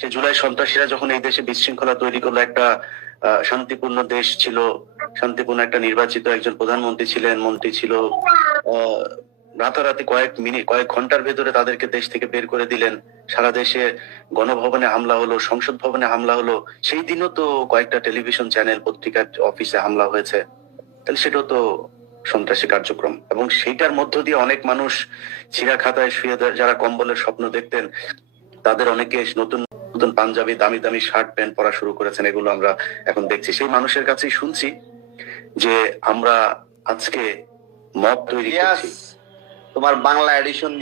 সে জুলাই সন্ত্রাসীরা যখন এই দেশে বিশৃঙ্খলা তৈরি করলো, একটা শান্তিপূর্ণ দেশ ছিল, শান্তিপূর্ণ একটা নির্বাচিত একজন প্রধানমন্ত্রী ছিলেন, মন্ত্রী ছিল, রাতারাতি কয়েক ঘন্টার ভেতরে তাদেরকে দেশ থেকে বের করে দিলেন। সারা দেশে গণভবনে হামলা হলো, সংসদ ভবনে হামলা হলো, সেই দিনও তো কয়েকটা টেলিভিশন চ্যানেল, পত্রিকার অফিসে হামলা হয়েছে। তাহলে সেটাও তো সন্ত্রাসী কার্যক্রম। এবং সেইটার মধ্য দিয়ে অনেক মানুষ ছিঁড়া খাতায় শুয়ে যারা কম্বলের স্বপ্ন দেখতেন, তাদের অনেকে নতুন নতুন পাঞ্জাবি, দামি দামি শার্ট প্যান্ট পরা শুরু করেছেন। এগুলো আমরা এখন দেখছি। সেই মানুষের কাছেই শুনছি যে আমরা আজকে মব তৈরি করছি। তোমার বাংলা এডিশন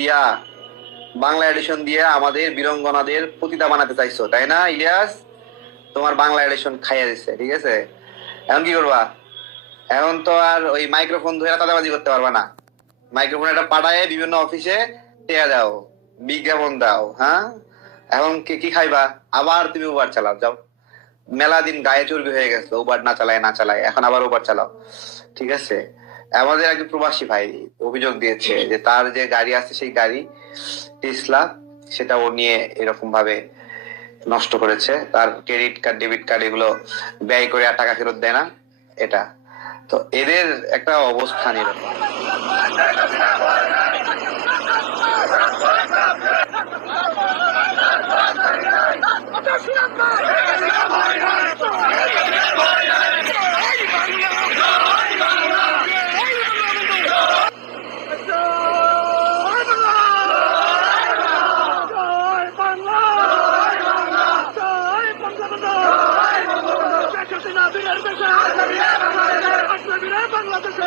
দিয়া আমাদের বীরঙ্গনাদের পতিতা বানাতে চাইছো, তাই না ইলিয়াস? তোমার বাংলা এডিশন খাইয়া দিচ্ছে, ঠিক আছে? এখন কি করবা? এখন তো আর ওই মাইক্রোফোন ধরে তাদাবাজি করতে পারবা না। মাইক্রোফোন একটা পাঠায় বিভিন্ন অফিসে টেয়া দাও, বিজ্ঞাপন দাও। হ্যাঁ, এখন কি খাইবা? আবার তুমি উবার চালাও, যাও। মেলা দিন গায়ে চর্বি হয়ে গেছে, উবার না চালায়, এখন আবার উবার চালাও, ঠিক আছে? আমাদের একজন প্রবাসী ভাই অভিযোগ দিয়েছে যে তার যে গাড়ি আছে, সেই গাড়ি টেসলা, সেটা ও নিয়ে এরকম ভাবে নষ্ট করেছে। তার ক্রেডিট কার্ড, ডেবিট কার্ড এগুলো ব্যয় করে আর টাকা ফেরত দেয় না। এটা তো এদের একটা অবস্থান এরকম। বাংলাদেশে